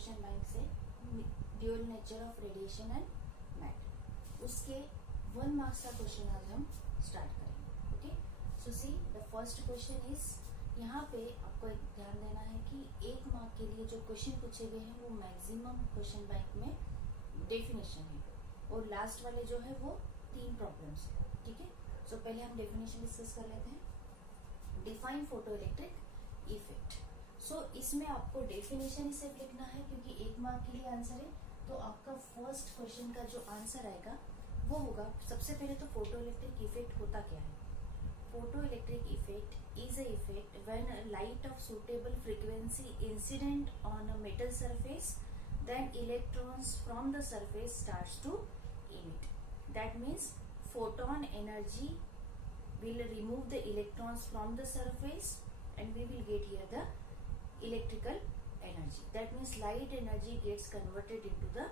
Question bank से dual nature of radiation and matter, उसके 1 marks का क्वेश्चन आज हम स्टार्ट करेंगे। Okay, so see the first question is, यहाँ पे आपको एक ध्यान देना है कि 1 मार्क के लिए जो क्वेश्चन पूछे गए हैं वो मैक्सिमम क्वेश्चन बैंक में डेफिनेशन है, और लास्ट वाले जो है वो 3 प्रॉब्लम्स है। ठीक है, सो पहले हम डेफिनेशन डिस्कस कर लेते हैं। Define photoelectric effect. So इसमें आपको डेफिनेशन ही सिर्फ लिखना है क्योंकि 1 मार्क के लिए आंसर है, तो आपका फर्स्ट क्वेश्चन का जो आंसर आएगा वो होगा, सबसे पहले तो फोटो इलेक्ट्रिक इफेक्ट होता क्या है। Photo electric effect is a effect when light of suitable frequency incident on a metal surface, then electrons from the surface starts to emit. That means photon energy will remove the electrons from the surface and we will get here the electrical energy. That means light energy gets converted into the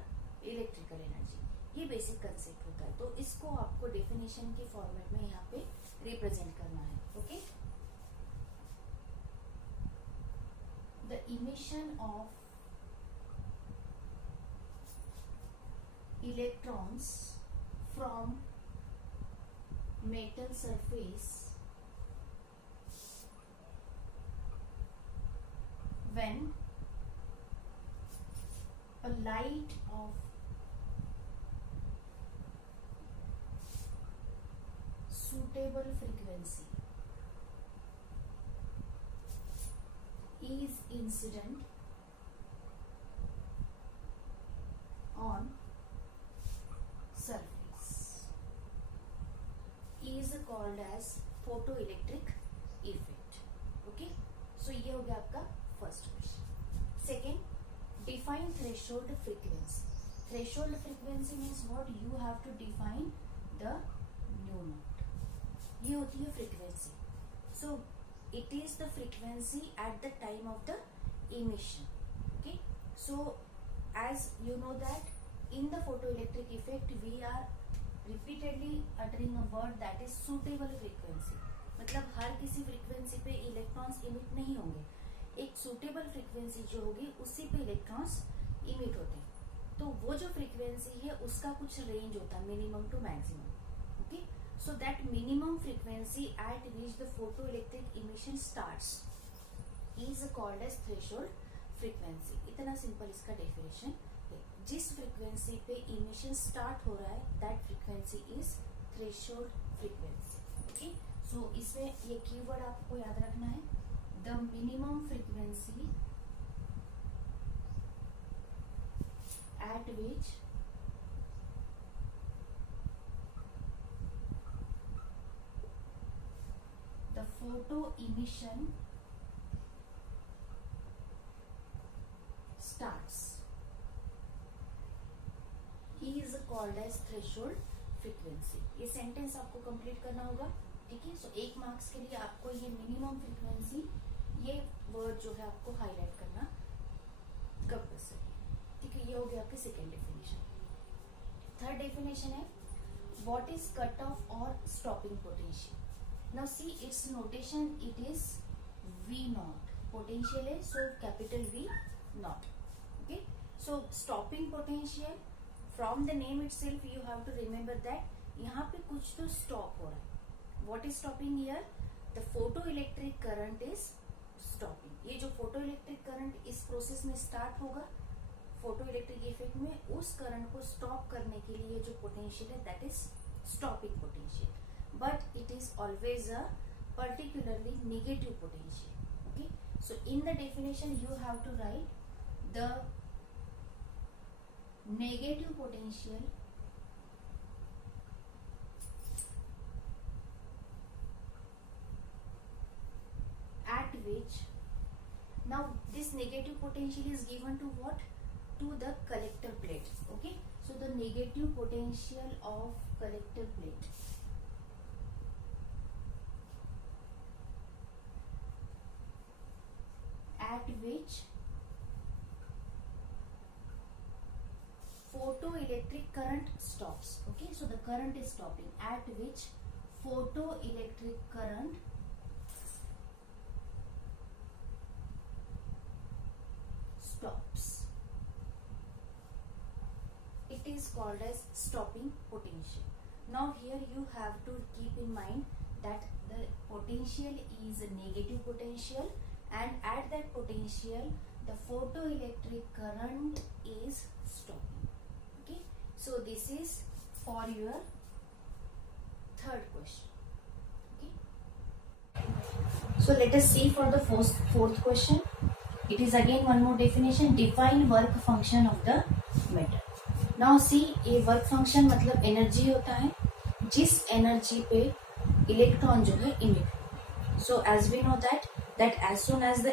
electrical energy. ये basic concept होता है, तो इसको आपको definition के format में यहाँ पे रिप्रेजेंट करना है। Okay, the emission of electrons from metal surface when a light of suitable frequency is incident on surface is called as photoelectric effect. Okay, so ये हो गया आपका first question. Second, define threshold frequency. Threshold frequency means what, you have to define the new note. ये होती है frequency. So it is the frequency at the time of the emission. Okay, so as you know that in the photoelectric effect we are repeatedly uttering a word that is suitable frequency, मतलब हर किसी frequency पे electrons emit नहीं होंगे, एक suitable frequency जो होगी उसी पे इलेक्ट्रॉन्स इमिट होते हैं। तो वो जो फ्रीक्वेंसी है उसका कुछ रेंज होता है, minimum to maximum. Okay, so that minimum frequency at which the photoelectric emission starts is called as threshold frequency. इतना सिंपल इसका डेफिनेशन है। जिस फ्रीक्वेंसी पे इमिशन स्टार्ट हो रहा है that frequency is threshold frequency. Okay, so इसमें ये कीवर्ड आपको याद रखना है, the minimum frequency at which the photo emission starts is called as threshold frequency। ये सेंटेंस आपको कंप्लीट करना होगा। ठीक है, सो 1 मार्क्स के लिए आपको ये मिनिमम फ्रीक्वेंसी, ये वर्ड जो है आपको हाईलाइट करना कंपल्सरी। ठीक है, ये हो गया आपकी सेकेंड डेफिनेशन। थर्ड डेफिनेशन है, व्हाट इज कट ऑफ और stopping potential. Now see its notation, it is V naught, potential है so capital V naught. Okay, so stopping potential, from the name itself you have to remember that यहाँ पे कुछ तो stop हो रहा है। What is stopping here? The photoelectric current is stopping। ये जो photoelectric current इस प्रोसेस में स्टार्ट होगा photoelectric effect में, उस करंट को स्टॉप करने के लिए जो पोटेंशियल है that is stopping potential, but it is always a particularly negative potential। Okay, so in the definition you have to write the negative potential at which, now this negative potential is given to what, to the collector plate। okay, so the negative potential of collector plate at which photoelectric current stops। okay, so the current is stopping at which photoelectric current stops। is called as stopping potential. Now here you have to keep in mind that the potential is a negative potential, and at that potential the photoelectric current is stopping. Okay, so this is for your third question. Okay, so let us see for the fourth question. It is again one more definition. Define work function of the metal. Now see, ये work function मतलब energy होता है जिस energy पे electron जो है emit. So as we know that as soon as the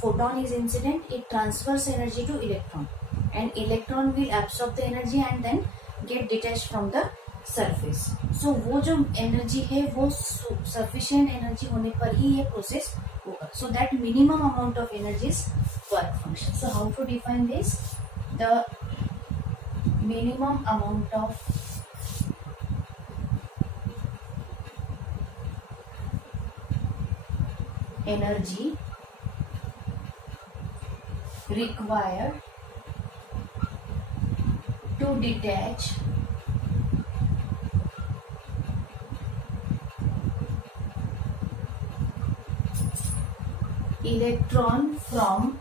photon is incident, it transfers energy to electron, and electron will absorb the energy and then get detached from the surface. So वो जो energy है वो sufficient energy होने पर ही ये process होगा. So that minimum amount of energy is work function. So how to define this? The minimum amount of energy required to detach electron from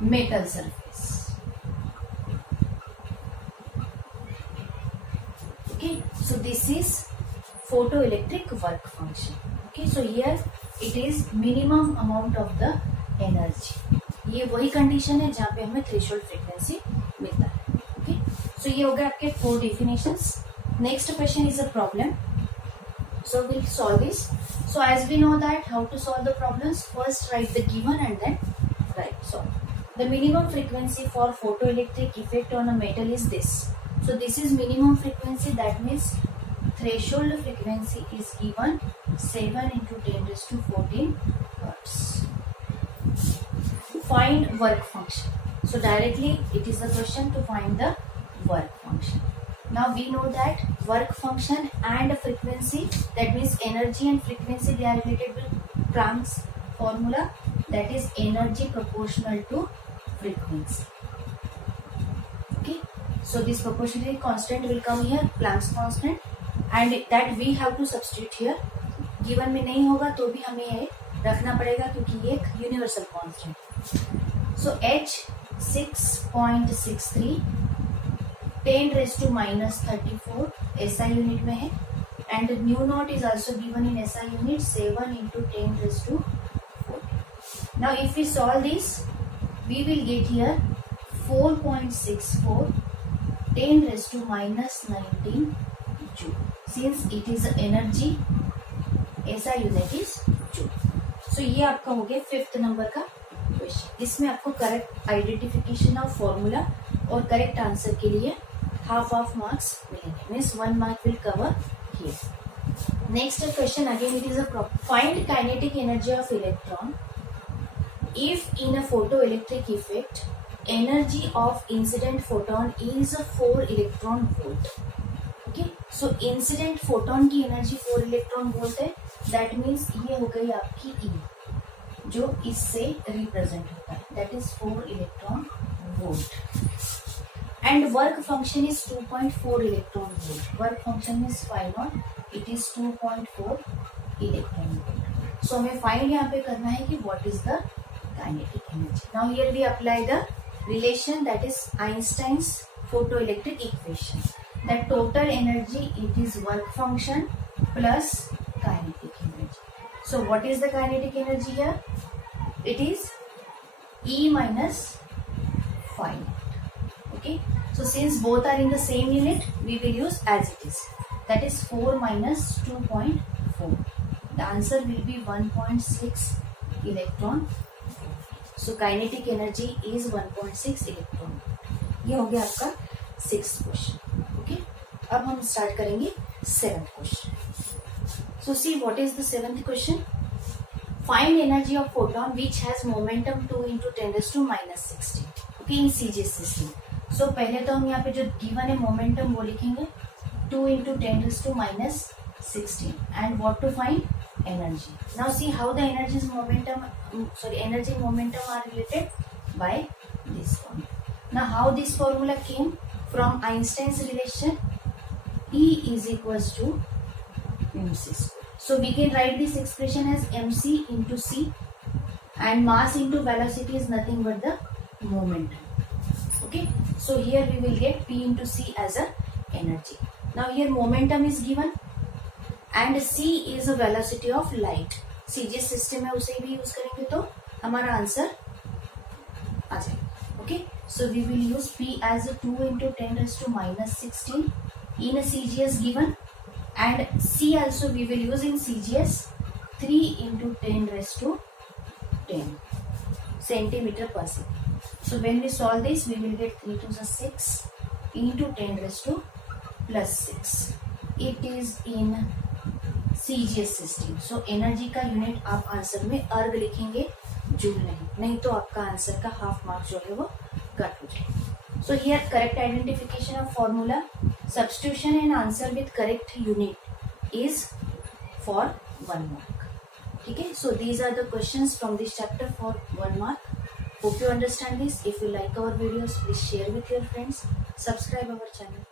metal surface. Okay, so this is photoelectric work function. Okay, so here it is minimum amount of the energy. ये वही condition है जहाँ पे हमें threshold frequency मिलता है. Okay, सो ये हो गए आपके 4 definitions. Next question is a problem. So we'll solve this. So as we know that how to solve the problems, first write the given and then solve. The minimum frequency for photoelectric effect on a metal is this. So this is minimum frequency, that means threshold frequency is given 7 into 10 raised to 14 hertz. Find work function. So directly it is the question to find the work function. Now we know that work function and frequency, that means energy and frequency, they are related with Planck's formula, that is energy proportional to frequency. Okay, so this proportionality constant will come here, Planck's constant, and that we have to substitute here. Given में नहीं होगा तो भी हमें ये रखना पड़ेगा क्योंकि ये एक universal constant. So H 6.63 10 raised to minus 34 SI unit में है, and nu naught is also given in SI unit 7 into 10 raised to 40. Now if we solve this, we will get here 4.64 10 raised to minus 19 joule. Since it is energy, SI unit is joule. So ये आपका हो गया 5th number का question. इसमें आपको correct identification of formula और correct answer के लिए half marks मिलेंगे, means 1 mark will cover here. Next question, again it is a problem. Find kinetic energy of electron if in a photoelectric effect energy of incident photon is 4 electron volt. Okay, so incident photon की energy 4 electron volt है, that means ये हो गई आपकी E जो इससे represent होता है, that is 4 electron volt. And work function is 2.4 electron volt. Work function is phi naught. It is 2.4 electron volt. So हमें find यहाँ पे करना है कि what is the kinetic energy. Now here we apply the relation, that is Einstein's photoelectric equation. That total energy, it is work function plus kinetic energy. So what is the kinetic energy here? It is E minus phi naught. Okay, so since both are in the same unit, we will use as it is, that is 4 minus 2.4. The answer will be 1.6 electron. So kinetic energy is 1.6 electron. ये हो गया आपका 6th question. Okay, अब हम start करेंगे 7th question. So see what is the 7th question. Find energy of photon which has momentum 2 into 10 raised to minus 16. Okay, in CJ system. So पहले तो हम यहाँ पे जो गिवन है मोमेंटम वो लिखेंगे 2 into 10 raised to minus 16, and what to find energy. Now see how the energy momentum are related by this one. Now how this formula came? From Einstein's relation, E is equals to mc square. So we can write this expression as mc into c, and mass into velocity is nothing but the momentum. Okay, so here we will get P into C as a energy. Now here momentum is given and C is a velocity of light. CGS system है उसे भी use करेंगे तो हमारा answer आ जाएगा. Okay, so we will use P as 2 into 10 raised to minus 16 in a CGS given, and C also we will use in CGS 3 into 10 raised to 10 centimeter per second. So when we solve this, we will get 3 to the 6 into 10 raised to plus 6. It is in CGS system. So energy का unit आप answer में अर्ग लिखेंगे, joule नहीं तो आपका answer का half mark जो है वो कट हो जाएगा. So here correct identification of formula, substitution and answer with correct unit is for 1 mark. ठीक है, so these are the questions from this chapter for 1 mark. Hope you understand this. If you like our videos, please share with your friends. Subscribe our channel.